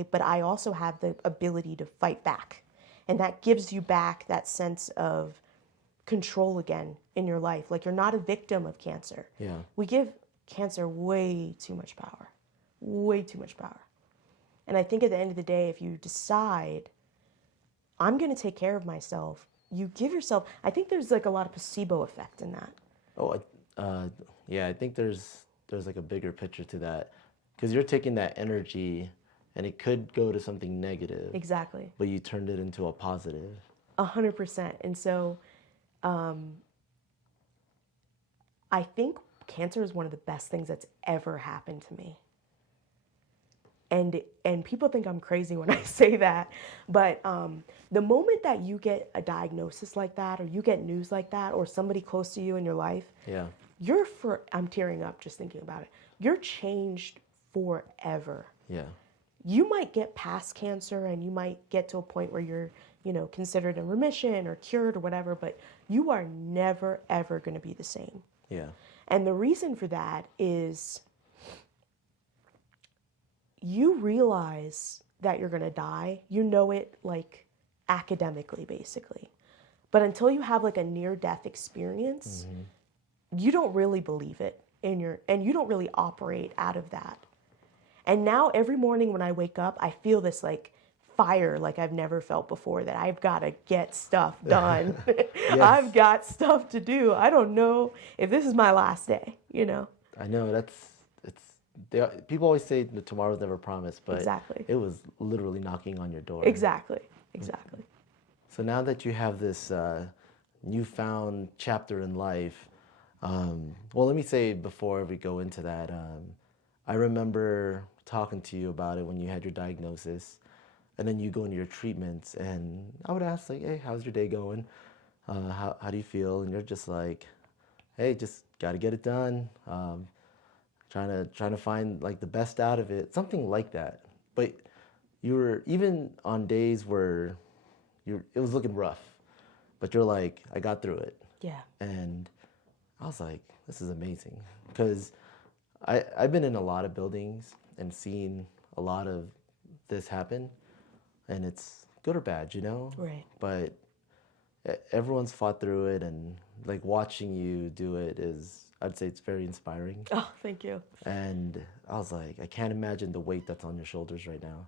okay, but I also have the ability to fight back. And that gives you back that sense of control again in your life. Like, you're not a victim of cancer. Yeah. We give cancer way too much power, way too much power. And I think at the end of the day, if you decide, I'm going to take care of myself, you give yourself, I think there's like a lot of placebo effect in that. Oh, yeah, I think there's like a bigger picture to that, because you're taking that energy and it could go to something negative. Exactly. But you turned it into a positive. 100%. And so I think cancer is one of the best things that's ever happened to me. And people think I'm crazy when I say that, but the moment that you get a diagnosis like that, or you get news like that, or somebody close to you in your life, Yeah. I'm tearing up just thinking about it. You're changed forever. Yeah. You might get past cancer and you might get to a point where you're, considered in remission or cured or whatever, but you are never, ever going to be the same. Yeah. And the reason for that is you realize that you're going to die. You know it, like, academically, basically. But until you have like a near-death experience, you don't really believe it and you don't really operate out of that. And now every morning when I wake up, I feel this like fire like I've never felt before, that I've got to get stuff done. Yes. I've got stuff to do. I don't know if this is my last day, I know people always say that tomorrow's never promised, but Exactly. it was literally knocking on your door. Exactly. So now that you have this newfound chapter in life, well, let me say before we go into that, I remember talking to you about it when you had your diagnosis, and then you go into your treatments, and I would ask, like, hey, how's your day going? How do you feel? And you're just like, hey, just got to get it done. Trying to find like the best out of it, something like that. But you were, even on days where it was looking rough, but you're like, I got through it. Yeah. And I was like, this is amazing, because I've been in a lot of buildings and seen a lot of this happen, and it's good or bad, Right. But everyone's fought through it, and like watching you do it is, I'd say it's very inspiring. Oh, thank you. And I was like, I can't imagine the weight that's on your shoulders right now.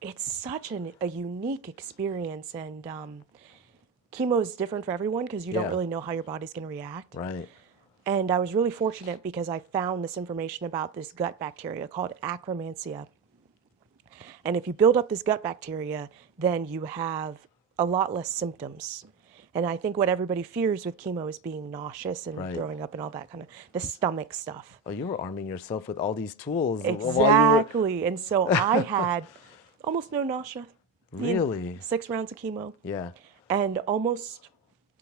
It's such a unique experience, and chemo is different for everyone because you don't really know how your body's going to react. Right. And I was really fortunate because I found this information about this gut bacteria called Akkermansia. And if you build up this gut bacteria, then you have a lot less symptoms. And I think what everybody fears with chemo is being nauseous and throwing up and all that kind of, the stomach stuff. Oh, you were arming yourself with all these tools. Exactly. And so I had almost no nausea. Really? 6 rounds of chemo. Yeah. And almost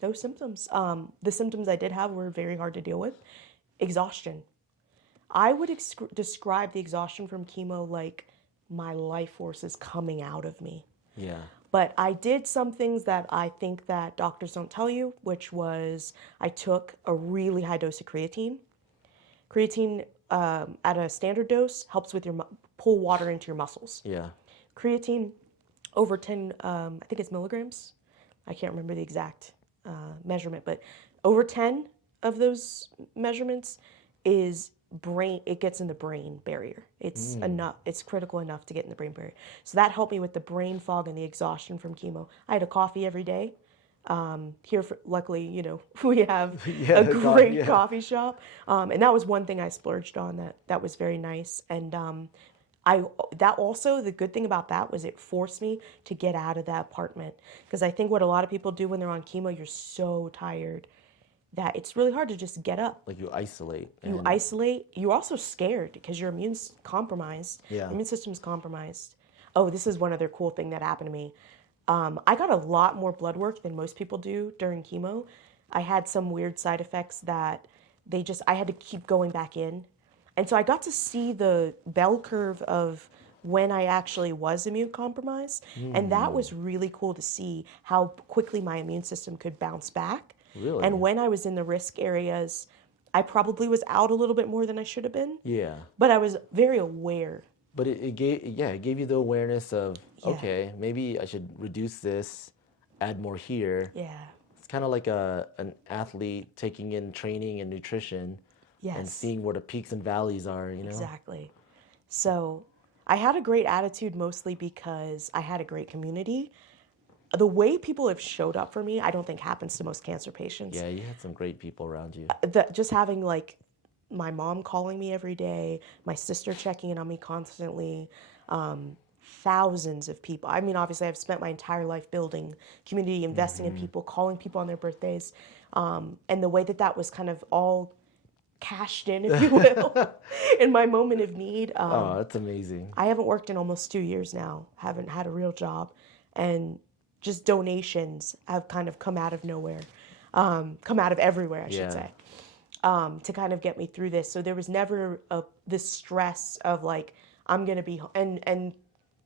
no symptoms. The symptoms I did have were very hard to deal with. Exhaustion. I would describe the exhaustion from chemo like my life force is coming out of me. Yeah. But I did some things that I think that doctors don't tell you, which was I took a really high dose of creatine. Creatine at a standard dose helps with pull water into your muscles. Yeah. Creatine over 10, I think it's milligrams. I can't remember the exact measurement, but over 10 of those measurements is brain, it gets in the brain barrier. It's enough, it's critical enough to get in the brain barrier. So that helped me with the brain fog and the exhaustion from chemo. I had a coffee every day. Here, luckily, we have a great coffee shop. And that was one thing I splurged on that was very nice. And the good thing about that was it forced me to get out of that apartment. Because I think what a lot of people do when they're on chemo, you're so tired that it's really hard to just get up. Like you isolate. You isolate. You're also scared because your immune's compromised. Yeah. Your immune system's compromised. Oh, this is one other cool thing that happened to me. I got a lot more blood work than most people do during chemo. I had some weird side effects that I had to keep going back in. And so I got to see the bell curve of when I actually was immune compromised. And that was really cool to see how quickly my immune system could bounce back. Really? And when I was in the risk areas, I probably was out a little bit more than I should have been. Yeah. But I was very aware But it gave you the awareness of, Yeah. okay, maybe I should reduce this, add more here. Yeah. It's kind of like an athlete taking in training and nutrition and Yes. seeing where the peaks and valleys are, you know? Exactly. So I had a great attitude mostly because I had a great community. The way people have showed up for me, I don't think happens to most cancer patients. Yeah, you had some great people around you. Just having like my mom calling me every day, my sister checking in on me constantly, thousands of people. I mean, obviously, I've spent my entire life building community, investing in people, calling people on their birthdays, and the way that that was kind of all cashed in, if you will, in my moment of need. Oh, that's amazing. I haven't worked in almost 2 years now, haven't had a real job, and just donations have kind of come out of nowhere, come out of everywhere, I should Yeah. say, to kind of get me through this. So there was never this stress of like, I'm going to be, and,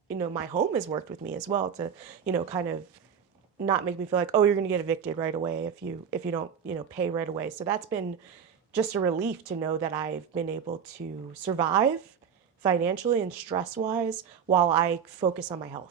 you know, my home has worked with me as well to, you know, kind of not make me feel like, oh, you're going to get evicted right away if you don't, you know, pay right away. So that's been just a relief to know that I've been able to survive financially and stress-wise while I focus on my health.